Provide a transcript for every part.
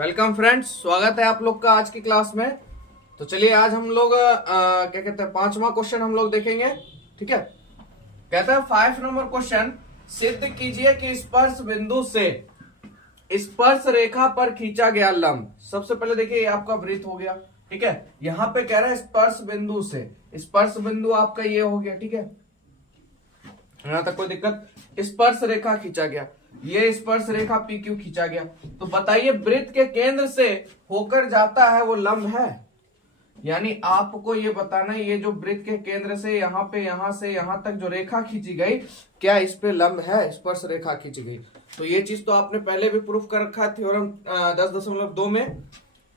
Welcome friends, स्वागत है आप लोग का आज की क्लास में। तो चलिए आज हम लोग क्या कहते हैं पांचवा क्वेश्चन हम लोग देखेंगे। ठीक है, कहता है 5 नंबर क्वेश्चन, सिद्ध कीजिए कि स्पर्श बिंदु से स्पर्श रेखा पर खींचा गया लंब। सबसे पहले देखिए ये आपका वृत्त हो गया। ठीक है, यहाँ पे कह रहा है स्पर्श बिंदु से, स्पर्श बिंदु आपका ये हो गया। ठीक है, यहां तक कोई दिक्कत। स्पर्श रेखा खींचा गया, ये स्पर्श रेखा PQ खींचा गया। तो बताइए वृत्त के केंद्र से होकर जाता है वो लंब है। यानी आपको ये बताना है ये जो वृत्त के केंद्र से यहां से यहां तक जो रेखा खींची गई, क्या इस पे लंब है, स्पर्श रेखा खींची गई। तो ये चीज तो आपने पहले भी प्रूफ कर रखा है थ्योरम 10.2 में।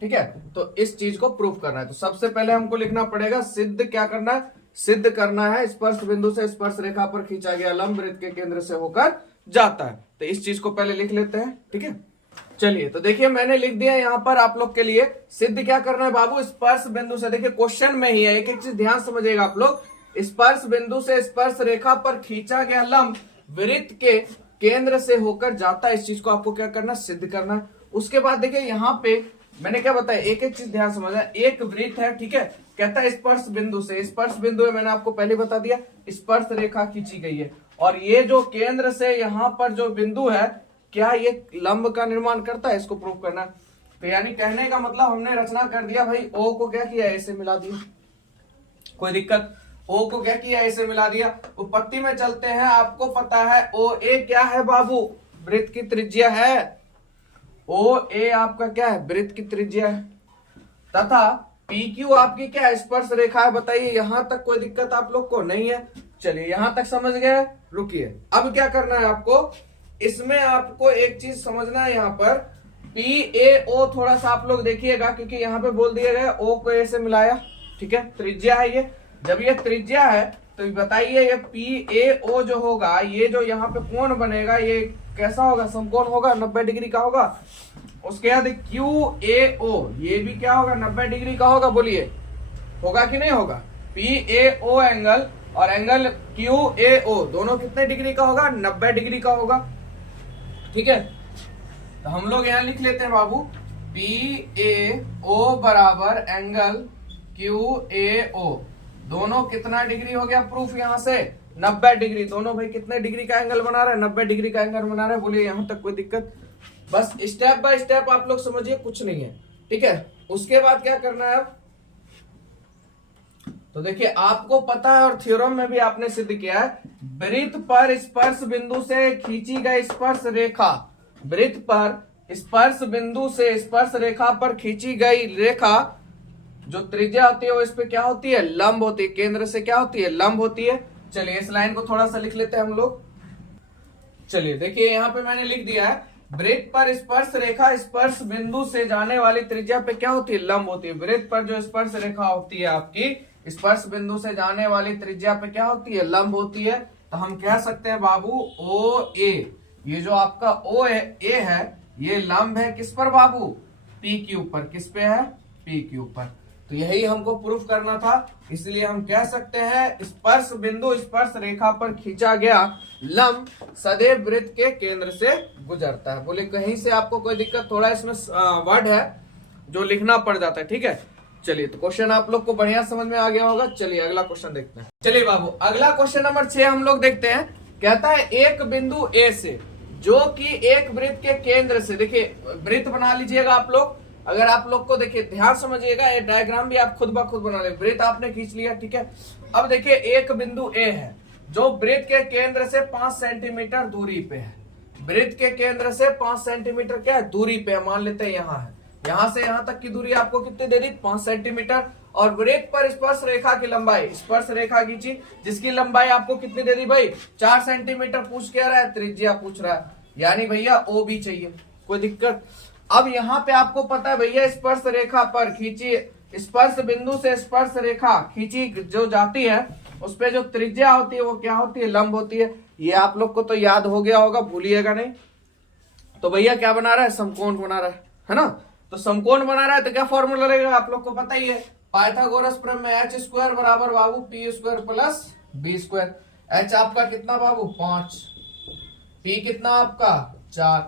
ठीक है, तो इस चीज को प्रूफ करना है। तो सबसे पहले हमको लिखना पड़ेगा सिद्ध, क्या करना है, सिद्ध करना है स्पर्श बिंदु से स्पर्श रेखा पर खींचा गया लंब वृत्त के केंद्र से होकर जाता है। तो इस चीज को पहले लिख लेते हैं। ठीक है, चलिए तो देखिए मैंने लिख दिया यहाँ पर आप लोग के लिए। सिद्ध क्या करना है बाबू, स्पर्श बिंदु से, देखिए क्वेश्चन में ही है, एक एक चीज ध्यान समझिएगा आप लोग। स्पर्श बिंदु से स्पर्श रेखा पर खींचा गया लंब वृत्त के केंद्र से होकर जाता है। इस चीज को आपको क्या करना, सिद्ध करना है। उसके बाद देखिए यहाँ पे मैंने क्या बताया, एक एक चीज ध्यान समझना। एक वृत्त है, ठीक है, कहता है स्पर्श बिंदु से, स्पर्श बिंदु है मैंने आपको पहले बता दिया, स्पर्श रेखा खींची गई है और ये जो केंद्र से यहाँ पर जो बिंदु है, क्या ये लंब का निर्माण करता है, इसको प्रूव करना। तो यानी कहने का मतलब हमने रचना कर दिया भाई, ओ को क्या किया, ऐसे मिला दिया, कोई दिक्कत। ओ को क्या किया, ऐसे मिला दिया। उत्पत्ति में चलते हैं, आपको पता है ओ ए क्या है बाबू, वृत्त की त्रिज्या है। ओ ए आपका क्या है, वृत्त की त्रिज्या है, तथा PQ आपकी क्या है, स्पर्श रेखा है। बताइए यहां तक कोई दिक्कत आप लोग को नहीं है। चलिए यहां तक समझ गए, रुकिए अब क्या करना है आपको, इसमें आपको एक चीज समझना है। यहाँ पर PAO थोड़ा सा आप लोग देखिएगा, क्योंकि यहाँ पे बोल दिया गया O को A से मिलाया। ठीक है, त्रिज्या है ये, जब ये त्रिज्या है तो बताइए ये PAO जो होगा, ये जो यहाँ पे कोण बनेगा ये कैसा होगा, समकोण होगा, 90 डिग्री का होगा। उसके बाद QAO ये भी क्या होगा, 90 डिग्री का होगा। बोलिए होगा कि नहीं होगा। PAO एंगल और एंगल QAO दोनों कितने डिग्री का होगा, 90 डिग्री का होगा। ठीक है, तो हम लोग यहां लिख लेते हैं बाबू, PAO बराबर एंगल QAO दोनों कितना डिग्री हो गया, प्रूफ यहां से 90 डिग्री। दोनों भाई कितने डिग्री का एंगल बना रहे हैं, 90 डिग्री का एंगल बना रहे हैं। बोलिए यहां तक कोई दिक्कत, बस स्टेप बाय स्टेप आप लोग समझिए, कुछ नहीं है। ठीक है, उसके बाद क्या करना है अब, तो देखिए आपको पता है और थ्योरम में भी आपने सिद्ध किया है, वृत्त पर स्पर्श बिंदु से खींची गई स्पर्श रेखा, वृत्त पर स्पर्श बिंदु से स्पर्श रेखा पर खींची गई रेखा जो त्रिज्या होती है वो इस पे क्या होती है, लंब होती है। केंद्र से क्या होती है, लंब होती है। चलिए इस लाइन को थोड़ा सा लिख लेते हैं हम लोग। चलिए देखिए यहाँ पे मैंने लिख दिया है, वृत्त पर स्पर्श रेखा स्पर्श बिंदु से जाने वाली त्रिज्या पे क्या होती है, लंब होती है। वृत्त पर जो स्पर्श रेखा होती है आपकी, स्पर्श बिंदु से जाने वाली त्रिज्या पे क्या होती है, लंब होती है। तो हम कह सकते हैं बाबू OA, ये जो आपका OA है ये लंब है किस पर बाबू, PQ पर। किस पे है, PQ पर। तो यही हमको प्रूफ करना था, इसलिए हम कह सकते हैं स्पर्श बिंदु स्पर्श रेखा पर खींचा गया लंब सदैव वृत्त के केंद्र से गुजरता है। बोले कहीं से आपको कोई दिक्कत, थोड़ा इसमें वर्ड है जो लिखना पड़ जाता है। ठीक है, चलिए तो क्वेश्चन आप लोग को बढ़िया समझ में आ गया होगा। चलिए अगला क्वेश्चन देखते हैं। चलिए बाबू अगला क्वेश्चन नंबर 6 हम लोग देखते हैं। कहता है एक बिंदु A से जो कि एक वृत्त के केंद्र से, देखिए वृत्त बना लीजिएगा आप लोग। अगर आप लोग को देखिए ध्यान समझिएगा, ये डायग्राम भी आप खुद ब खुद बना ले। वृत्त आपने खींच लिया, ठीक है। अब देखिए एक बिंदु A है जो वृत्त के केंद्र से 5 सेंटीमीटर दूरी पे है। वृत्त के केंद्र से 5 सेंटीमीटर क्या है, दूरी पे है। मान लेते हैं यहाँ है, यहाँ से यहाँ तक की दूरी आपको कितनी दे दी, 5 सेंटीमीटर। और वृत्त पर स्पर्श रेखा की लंबाई, स्पर्श रेखा खींची जिसकी लंबाई आपको कितनी दे दी भाई, 4 सेंटीमीटर। पूछ क्या रहा है, त्रिज्या पूछ रहा है, यानी भैया OB चाहिए। कोई दिक्कत। अब यहाँ पे आपको पता है भैया स्पर्श रेखा पर खींची, स्पर्श बिंदु से स्पर्श रेखा खींची जो जाती है उस पे जो त्रिज्या होती है वो क्या होती है, लंब होती है। ये आप लोग को तो याद हो गया होगा, भूलिएगा नहीं। तो भैया क्या बना रहा है, समकोण बना रहा है ना। तो समकोण बना रहा है तो क्या फॉर्मूला लगेगा, आप लोग को पता ही है, पाइथागोरस प्रमेय में H स्क्वायर बराबर बाबू P square plus B square. H आपका कितना बाबू, 5, P कितना आपका 4,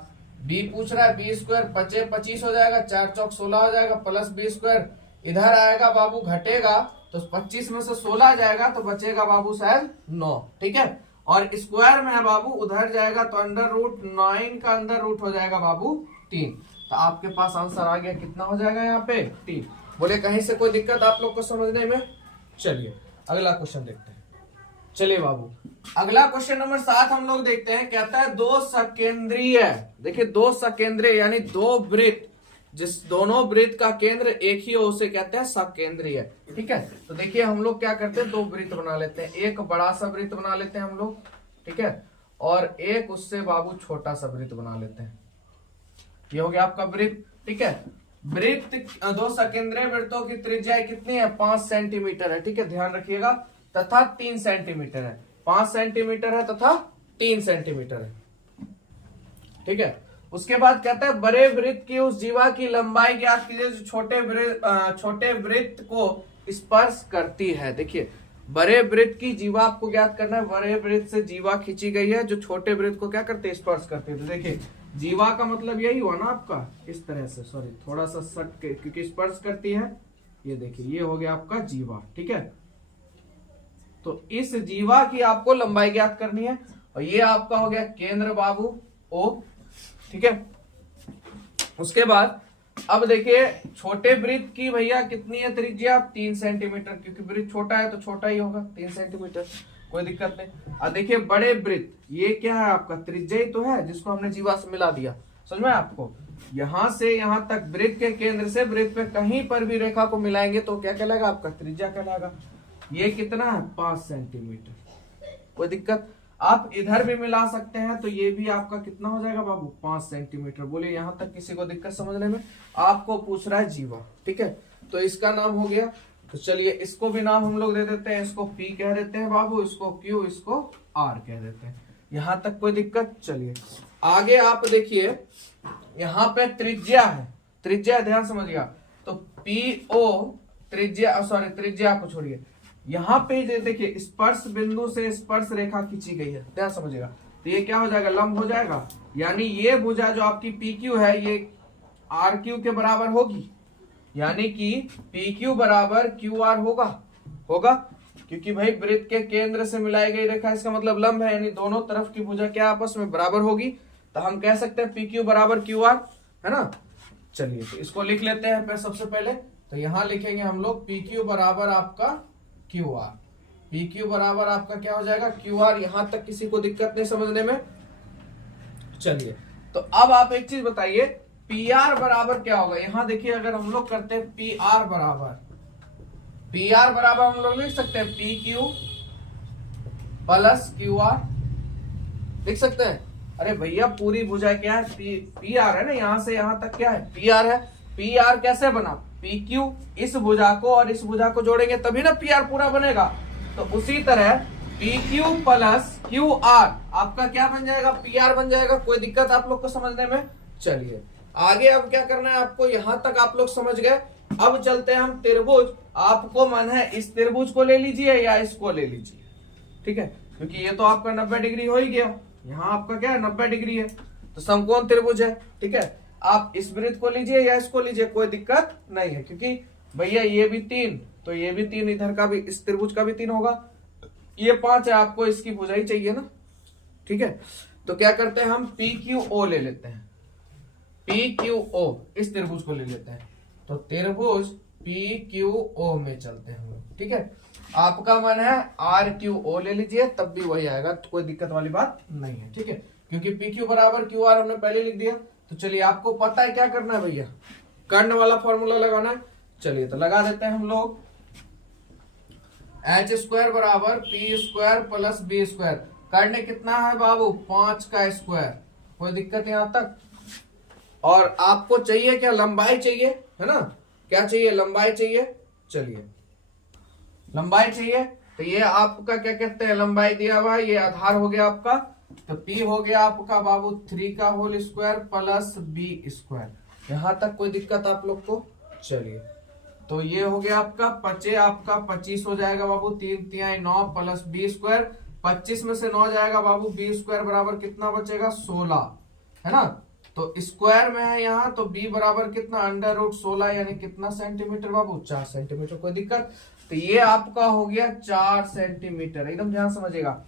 बी पूछ रहा है बी स्क्वायर 25 हो जाएगा, 4 चौक 16 हो जाएगा, प्लस बी स्क्वायर इधर आएगा बाबू घटेगा, तो 25 में से 16 जाएगा तो बचेगा बाबू शायद 9। ठीक है, और स्क्वायर में है बाबू उधर जाएगा तो अंडर रूट 9 का अंडर रूट हो जाएगा बाबू 3। तो आपके पास आंसर आ गया, कितना हो जाएगा यहाँ पे 3। बोले कहीं से कोई दिक्कत आप लोग को समझने में? चलिए अगला क्वेश्चन देखते हैं। चलिए बाबू अगला क्वेश्चन नंबर 7 हम लोग देखते हैं। कहता है दो सकेंद्रीय, देखिए दो सकेंद्रीय यानी दो वृत्त, जिस दोनों वृत्त का केंद्र एक ही हो उसे कहते हैं सकेंद्रीय। ठीक है, तो देखिए हम लोग क्या करते हैं, दो वृत्त बना लेते हैं, एक बड़ा सा वृत्त बना लेते हैं हम लोग, ठीक है, और एक उससे बाबू छोटा सा वृत्त बना लेते हैं। ये हो गया आपका वृत्त। ठीक है, वृत्त दो सकेंद्रीय वृत्तों की त्रिज्या कितनी है? 5 सेंटीमीटर है। ठीक है, ध्यान रखिएगा, तथा 3 सेंटीमीटर है। 5 सेंटीमीटर है तथा 3 सेंटीमीटर है। ठीक है, उसके बाद कहता है बड़े वृत्त की उस जीवा की लंबाई ज्ञात कीजिए जो छोटे वृत्त को स्पर्श करती है। देखिए बड़े वृत्त की जीवा आपको ज्ञात करना है। बड़े वृत्त से जीवा खींची गई है जो छोटे वृत्त को क्या करते हैं? स्पर्श करते हैं। तो देखिए जीवा का मतलब यही हुआ ना आपका, इस तरह से, सॉरी थोड़ा सा सट के, क्योंकि स्पर्श करती है। ये देखिए ये हो गया आपका जीवा। ठीक है, तो इस जीवा की आपको लंबाई ज्ञात करनी है, और ये आपका हो गया केंद्र बाबू O। ठीक है, उसके बाद अब देखिए छोटे वृत्त की भैया कितनी है त्रिज्या? 3 सेंटीमीटर, क्योंकि वृत्त छोटा है तो छोटा ही होगा 3 सेंटीमीटर, कोई दिक्कत नहीं। अब देखिए बड़े वृत्त, ये क्या है आपका? त्रिज्या ही तो है, जिसको हमने जीवा से मिला दिया। समझ में आपको? यहां से यहां तक वृत्त के केंद्र से वृत्त पे कहीं पर भी रेखा को मिलाएंगे तो क्या कहलाएगा? आपका त्रिज्या कहलाएगा। ये कितना है? 5 सेंटीमीटर, कोई दिक्कत। आप इधर भी मिला सकते हैं, तो ये भी आपका कितना हो जाएगा बाबू? 5 सेंटीमीटर। बोलिए यहां तक किसी को दिक्कत समझने में? आपको पूछ रहा है जीवा। ठीक है, तो इसका नाम हो गया। तो चलिए इसको भी नाम हम लोग दे देते हैं, इसको P कह देते हैं बाबू, इसको Q, इसको R कह देते हैं। यहां तक कोई दिक्कत? चलिए आगे आप देखिए, यहां पे त्रिज्या है, त्रिज्या ध्यान समझिएगा। तो PO त्रिज्या, सॉरी त्रिज्या को छोड़िए, यहां पे देखिए स्पर्श बिंदु से स्पर्श रेखा खींची गई है, ध्यान समझिएगा। तो ये क्या हो जाएगा? लंब हो जाएगा, यानी ये भुजा जो आपकी PQ है ये RQ के बराबर होगी, यानी कि PQ बराबर QR होगा, क्योंकि भाई वृत्त के केंद्र से मिलाई गई रेखा, इसका मतलब लंब है, यानी दोनों तरफ की भुजा क्या आपस में बराबर होगी। तो हम कह सकते हैं PQ बराबर QR, है ना। चलिए तो इसको लिख लेते हैं सबसे पहले। तो यहां लिखेंगे हम लोग PQ बराबर आपका QR, PQ बराबर आपका क्या हो जाएगा? QR। यहां तक किसी को दिक्कत नहीं समझने में? चलिए तो अब आप एक चीज बताइए, PR बराबर क्या होगा? यहां देखिए अगर हम लोग करते हैं PR बराबर हम लोग लिख सकते हैं PQ प्लस QR, लिख सकते हैं। अरे भैया पूरी भुजा क्या है? PR है ना, यहां से यहां तक क्या है? PR है। PR कैसे बना? PQ इस भुजा को और इस भुजा को जोड़ेंगे तभी ना PR पूरा बनेगा। तो उसी तरह PQ प्लस QR आपका क्या बन जाएगा? PR बन जाएगा। कोई दिक्कत आप लोग को समझने में? चलिए आगे अब क्या करना है आपको, यहां तक आप लोग समझ गए। अब चलते हैं हम त्रिभुज। आपको मन है इस त्रिभुज को ले लीजिए या इसको ले लीजिए, ठीक है, क्योंकि ये तो आपका 90 डिग्री हो ही गया। यहाँ आपका क्या है? 90 डिग्री है, तो समकोण त्रिभुज है। ठीक है, आप इस वृत्त को लीजिए या इसको लीजिए, कोई दिक्कत नहीं है, क्योंकि भैया ये भी 3 तो ये भी 3, इधर का भी, इस त्रिभुज का भी 3 होगा। ये 5 है, आपको इसकी भुजा ही चाहिए ना। ठीक है, तो क्या करते हैं हम PQO ले लेते हैं। PQO इस त्रिभुज को ले लेते हैं, तो त्रिभुज PQO में चलते हैं हम लोग। ठीक है, आपका मन है RQO ले लीजिए, तब भी वही आएगा, तो कोई दिक्कत वाली बात नहीं है। ठीक है, क्योंकि PQ बराबर QR हमने पहले लिख दिया। तो चलिए आपको पता है क्या करना है भैया? कर्ण वाला फॉर्मूला लगाना है। चलिए तो लगा देते हैं हम लोग। H² बराबर P² प्लस B²। कर्ण कितना है बाबू? 5 का स्क्वायर। कोई दिक्कत यहां तक? और आपको चाहिए क्या? लंबाई चाहिए, है ना। क्या चाहिए? लंबाई चाहिए। चलिए लंबाई चाहिए, तो ये आपका क्या कहते हैं? लंबाई दिया हुआ है, ये आधार हो गया आपका। तो P हो गया आपका बाबू 3 का होल स्क्वायर प्लस B²। यहां तक कोई दिक्कत आप लोग को? चलिए तो ये हो गया आपका 25 हो जाएगा बाबू, 3 तिहाई 9 प्लस B²। 25 में से 9 जाएगा बाबू, B² बराबर कितना बचेगा? 16, है ना। तो स्क्वायर में है यहाँ, तो b बराबर कितना, √16 यानी कितना सेंटीमीटर बाबू, 4 सेंटीमीटर। कोई दिक्कत? तो ये आपका हो गया 4 सेंटीमीटर, एकदम ध्यान समझिएगा।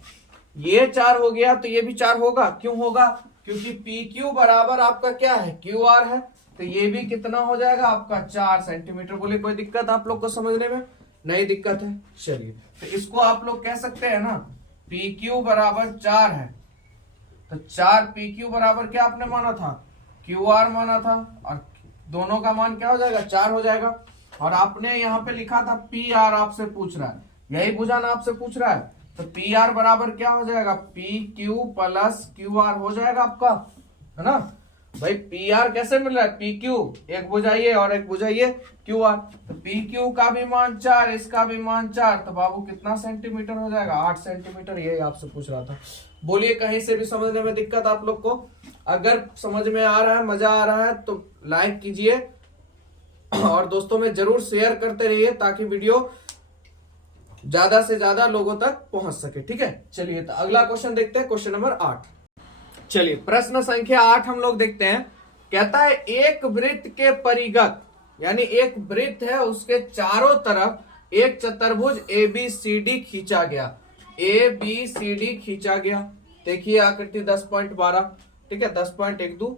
ये 4 हो गया तो ये भी 4 होगा। क्यों होगा? क्योंकि PQ बराबर आपका क्या है, QR है। तो ये भी कितना हो जाएगा आपका 4 सेंटीमीटर। बोले कोई दिक्कत आप लोग को समझने में? नहीं दिक्कत है। चलिए, तो इसको आप लोग कह सकते हैं ना, PQ बराबर 4 है, तो 4 PQ बराबर क्या आपने माना था, QR माना था, और दोनों का मान क्या हो जाएगा, 4 हो जाएगा। और आपने यहाँ पे लिखा था PR, आपसे पूछ रहा है, यही बुझाना आपसे पूछ रहा है। तो PR बराबर क्या हो जाएगा, PQ प्लस QR हो जाएगा आपका, है ना भाई। PR कैसे मिल रहा है, PQ एक बुझाइए और एक बुझाइए QR। तो PQ का भी मान 4, इसका भी मान 4, तो बाबू कितना सेंटीमीटर हो जाएगा, 8 सेंटीमीटर। यही आपसे पूछ रहा था। बोलिए कहीं से भी समझने में दिक्कत आप लोग को? अगर समझ में आ रहा है, मजा आ रहा है तो लाइक कीजिए और दोस्तों में जरूर शेयर करते रहिए ताकि वीडियो ज्यादा से ज्यादा लोगों तक पहुंच सके। ठीक है, चलिए तो अगला क्वेश्चन देखते हैं, क्वेश्चन नंबर 8। चलिए प्रश्न संख्या 8 हम लोग देखते हैं। कहता है एक वृत्त के परिगत, यानी एक वृत्त है उसके चारों तरफ एक चतुर्भुज ABCD खींचा गया। ABCD खींचा गया। देखिए आकृति 10.12, ठीक है, 10.12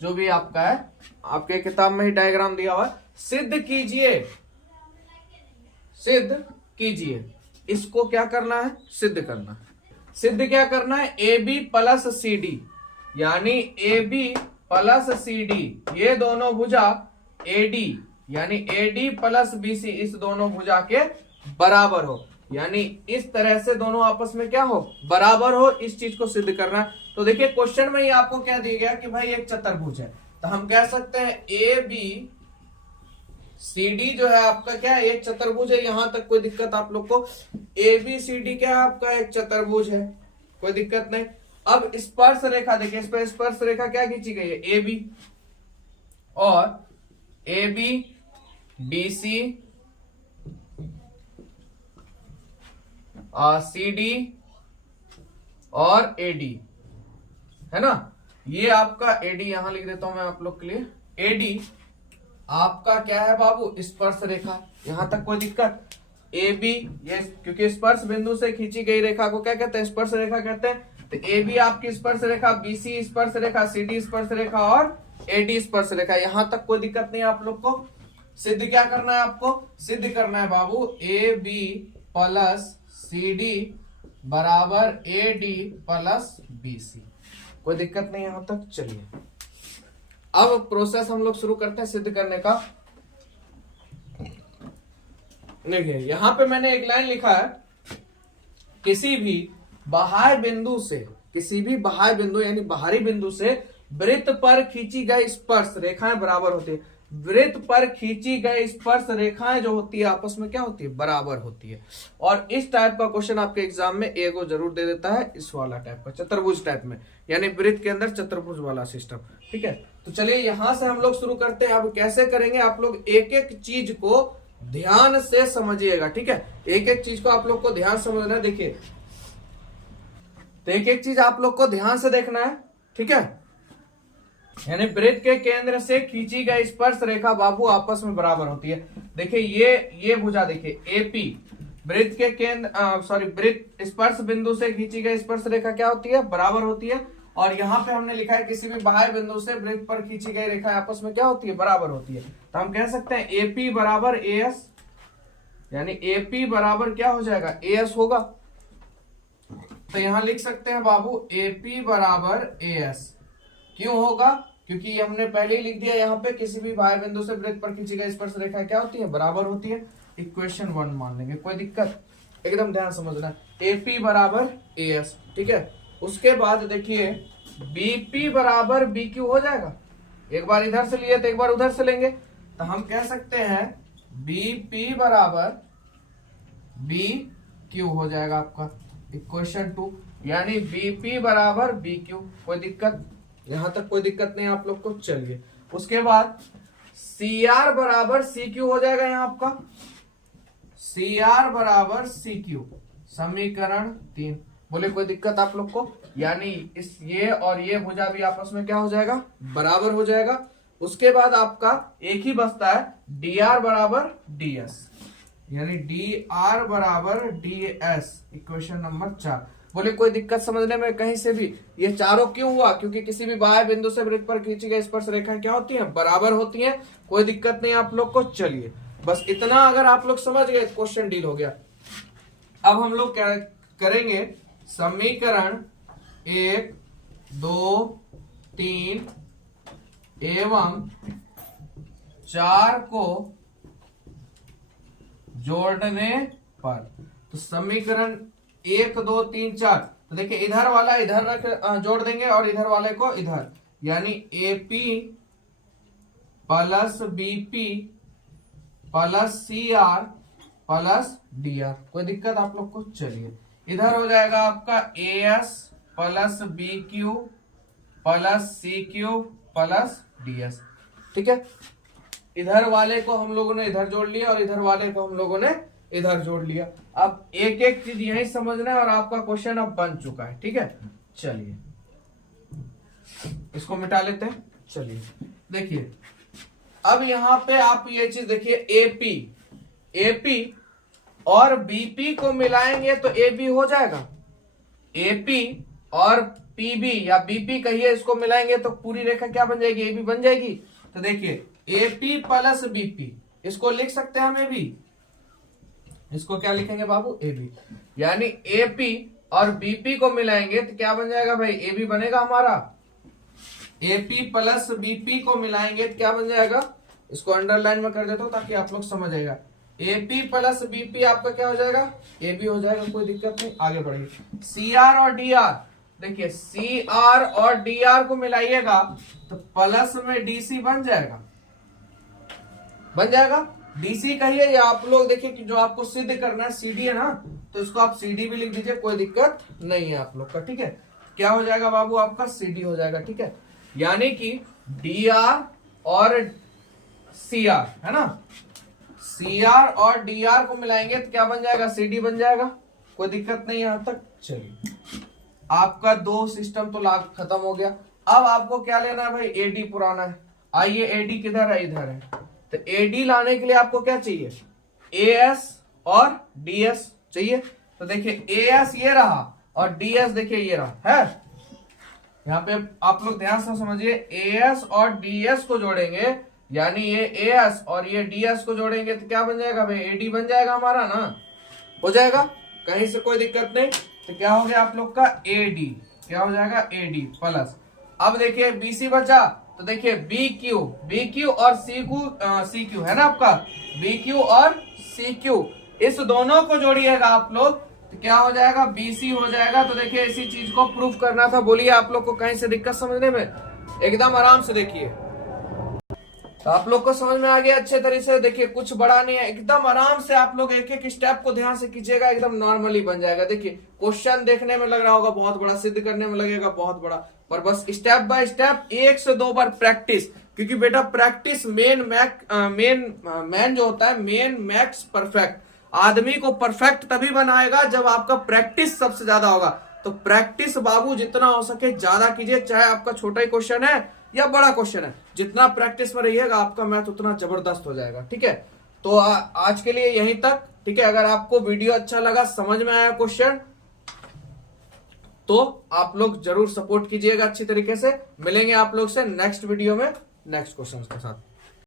जो भी आपका है, आपके किताब में ही डायग्राम दिया हुआ है। सिद्ध कीजिए, सिद्ध कीजिए। इसको क्या करना है, सिद्ध करना है। सिद्ध क्या करना है, AB प्लस CD, यानी AB प्लस CD, ये दोनों भुजा AD, यानी AD प्लस BC, इस दोनों भुजा के बराबर हो, यानी इस तरह से दोनों आपस में क्या हो, बराबर हो। इस चीज को सिद्ध करना है। तो देखिए क्वेश्चन में ही आपको क्या दिया गया कि भाई एक चतुर्भुज है, तो हम कह सकते हैं ABCD जो है आपका क्या है, एक चतुर्भुज है। यहां तक कोई दिक्कत आप लोग को? ABCD क्या है आपका, एक चतुर्भुज है, कोई दिक्कत नहीं। अब स्पर्श रेखा देखिए, इस पर स्पर्श रेखा क्या खींची गई है, AB, और AB BC CD और AD, है ना। ये आपका AD यहां लिख देता हूं मैं आप लोग के लिए। AD आपका क्या है बाबू, स्पर्श रेखा। यहां तक कोई दिक्कत? AB, ये क्योंकि स्पर्श बिंदु से खींची गई रेखा को क्या कहते हैं, स्पर्श रेखा कहते हैं। तो AB आपकी स्पर्श रेखा, BC स्पर्श रेखा, CD स्पर्श रेखा और AD स्पर्श रेखा। यहां तक कोई दिक्कत नहीं है आप लोग को? सिद्ध क्या करना है आपको, सिद्ध करना है बाबू AB प्लस CD बराबर AD प्लस BC। कोई दिक्कत नहीं यहां तक? चलिए अब प्रोसेस हम लोग शुरू करते हैं सिद्ध करने का। देखिए यहां पे मैंने एक लाइन लिखा है, किसी भी बाह्य बिंदु से, किसी भी बाह्य बिंदु यानी बाहरी बिंदु से वृत्त पर खींची गई स्पर्श रेखाएं बराबर होती है। वृत्त पर खींची गई स्पर्श रेखाएं जो होती है आपस में क्या होती है, बराबर होती है। और इस टाइप का क्वेश्चन आपके एग्जाम में एगो जरूर दे देता है, इस वाला टाइप का, चतुर्भुज टाइप में, यानी वृत्त के अंदर चतुर्भुज वाला सिस्टम। ठीक है, तो चलिए यहां से हम लोग शुरू करते हैं। अब कैसे करेंगे, आप लोग एक एक चीज को ध्यान से समझिएगा। ठीक है, एक एक चीज को आप लोग को ध्यान समझना है। देखिए तो एक एक चीज आप लोग को ध्यान से देखना है। ठीक है, यानी वृत्त के केंद्र से खींची गई स्पर्श रेखा बाबू आपस में बराबर होती है। देखिए ये भुजा देखिए AP, वृत्त के केंद्र वृत्त स्पर्श बिंदु से खींची गई स्पर्श रेखा क्या होती है, बराबर होती है। और यहाँ पे हमने लिखा है किसी भी बाह्य बिंदु से वृत्त पर खींची गई रेखा आपस में क्या होती है, बराबर होती है। तो हम कह सकते हैं AP बराबर AS, यानी AP बराबर क्या हो जाएगा, AS होगा। तो यहां लिख सकते हैं बाबू AP बराबर AS। क्यों होगा, क्योंकि हमने पहले ही लिख दिया यहाँ पे, किसी भी बाह्य बिंदु से वृत्त पर खींची गई स्पर्श रेखा क्या होती है, बराबर होती है। इक्वेशन 1 मान लेंगे, कोई दिक्कत? एकदम ध्यान समझना, AP बराबर AS। ठीक है, उसके बाद देखिए BP बराबर BQ हो जाएगा। एक बार इधर से लिए तो एक बार उधर से लेंगे, तो हम कह सकते हैं BP बराबर BQ हो जाएगा आपका, इक्वेशन 2, यानी BP बराबर BQ। कोई दिक्कत? यहां तक कोई दिक्कत नहीं आप लोग को? चलिए उसके बाद CR बराबर CQ हो जाएगा। यहां आपका CR बराबर CQ, समीकरण 3। बोले कोई दिक्कत आप लोग को? यानी इस ये और ये भुजा भी आपस में क्या हो जाएगा, बराबर हो जाएगा। उसके बाद आपका एक ही बचता है dr बराबर ds, यानी dr बराबर ds, इक्वेशन नंबर 4। बोले कोई दिक्कत समझने में कहीं से भी? ये चारों क्यों हुआ? क्योंकि किसी भी बाह्य बिंदु से वृत्त पर खींची गई स्पर्श रेखाएं क्या होती हैं, बराबर होती हैं। कोई दिक्कत नहीं आप लोग को। चलिए बस इतना अगर आप लोग समझ गए, क्वेश्चन डील हो गया। अब हम लोग क्या करेंगे, समीकरण 1, 2, 3 एवं 4 को जोड़ने पर, तो समीकरण 1, 2, 3, 4, तो देखिए इधर वाला इधर रख जोड़ देंगे और इधर वाले को इधर, यानी AP plus BP plus CR plus DR। कोई दिक्कत आप लोग को? चलिए इधर हो जाएगा आपका AS plus BQ plus CQ plus DS। ठीक है, इधर वाले को हम लोगों ने इधर जोड़ लिया और इधर वाले को हम लोगों ने इधर जोड़ लिया। अब एक एक चीज यही समझना है और आपका क्वेश्चन अब बन चुका है। ठीक है, चलिए इसको मिटा लेते हैं। चलिए देखिए, अब यहां पे आप ये चीज देखिए, AP और BP को मिलाएंगे तो AB हो जाएगा। AP और PB या BP कहिए, इसको मिलाएंगे तो पूरी रेखा क्या बन जाएगी, AB बन जाएगी। तो देखिए AP प्लस BP, इसको लिख सकते हैं हम AB, इसको क्या लिखेंगे बाबू, AB। यानी AP और BP को मिलाएंगे तो क्या बन जाएगा भाई, AB बनेगा हमारा। AP प्लस BP को मिलाएंगे तो क्या बन जाएगा, इसको अंडरलाइन में कर देता हूं ताकि आप लोग समझ आएगा। AP प्लस BP आपका क्या हो जाएगा, AB हो जाएगा। कोई दिक्कत नहीं, आगे बढ़िए। CR और DR, देखिए CR और DR को मिलाइएगा तो प्लस में DC बन जाएगा, बन जाएगा। DC कहिए या आप लोग देखिए कि जो आपको सिद्ध करना है CD है ना, तो इसको आप CD भी लिख दीजिए, कोई दिक्कत नहीं है आप लोग का। ठीक है, क्या हो जाएगा बाबू आपका, CD हो जाएगा। ठीक है, यानी कि DR और CR है ना, CR और DR को मिलाएंगे तो क्या बन जाएगा, CD बन जाएगा। कोई दिक्कत नहीं यहां तक। चलिए आपका दो सिस्टम तो लाग खत्म हो गया। अब आपको क्या लेना है भाई, AD पुराना है। आइए AD किधर है, इधर है। तो AD लाने के लिए आपको क्या चाहिए, AS और DS चाहिए। तो देखिए AS ये रहा और DS देखिए ये रहा है। यहाँ पे आप लोग ध्यान से समझिए, AS और DS को जोड़ेंगे, यानी ये AS और ये DS को जोड़ेंगे तो क्या बन जाएगा भाई, AD बन जाएगा हमारा ना, हो जाएगा, कहीं से कोई दिक्कत नहीं। तो क्या हो गया आप लोग का AD, क्या हो जाएगा AD प्लस। अब देखिए BC बचा, तो देखिए BQ और CQ है ना आपका, BQ और CQ, इस दोनों को जोड़िएगा आप लोग तो क्या हो जाएगा, BC हो जाएगा। तो देखिए इसी चीज को प्रूफ करना था। बोलिए आप लोग को कहीं से दिक्कत समझने में, एकदम आराम से देखिए। तो आप लोग को समझ में आ गया अच्छे तरीके से। देखिए कुछ बड़ा नहीं है, एकदम आराम से आप लोग एक एक स्टेप को ध्यान से कीजिएगा, एकदम नॉर्मली बन जाएगा। देखिए क्वेश्चन देखने में लग रहा होगा बहुत बड़ा, सिद्ध करने में लगेगा बहुत बड़ा, पर बस स्टेप बाय स्टेप 1 से 2 बार प्रैक्टिस, क्योंकि बेटा प्रैक्टिस मेन जो होता है, मेन मैक्स परफेक्ट। आदमी को परफेक्ट तभी बनाएगा जब आपका प्रैक्टिस सबसे ज्यादा होगा। तो प्रैक्टिस बाबू जितना हो सके ज्यादा कीजिए, चाहे आपका छोटा ही क्वेश्चन है या बड़ा क्वेश्चन है, जितना प्रैक्टिस में रहिएगा आपका मैथ उतना जबरदस्त हो जाएगा। ठीक है, तो आज के लिए यहीं तक। ठीक है, अगर आपको वीडियो अच्छा लगा, समझ में आया क्वेश्चन, तो आप लोग जरूर सपोर्ट कीजिएगा अच्छी तरीके से। मिलेंगे आप लोग से नेक्स्ट वीडियो में नेक्स्ट क्वेश्चन के साथ।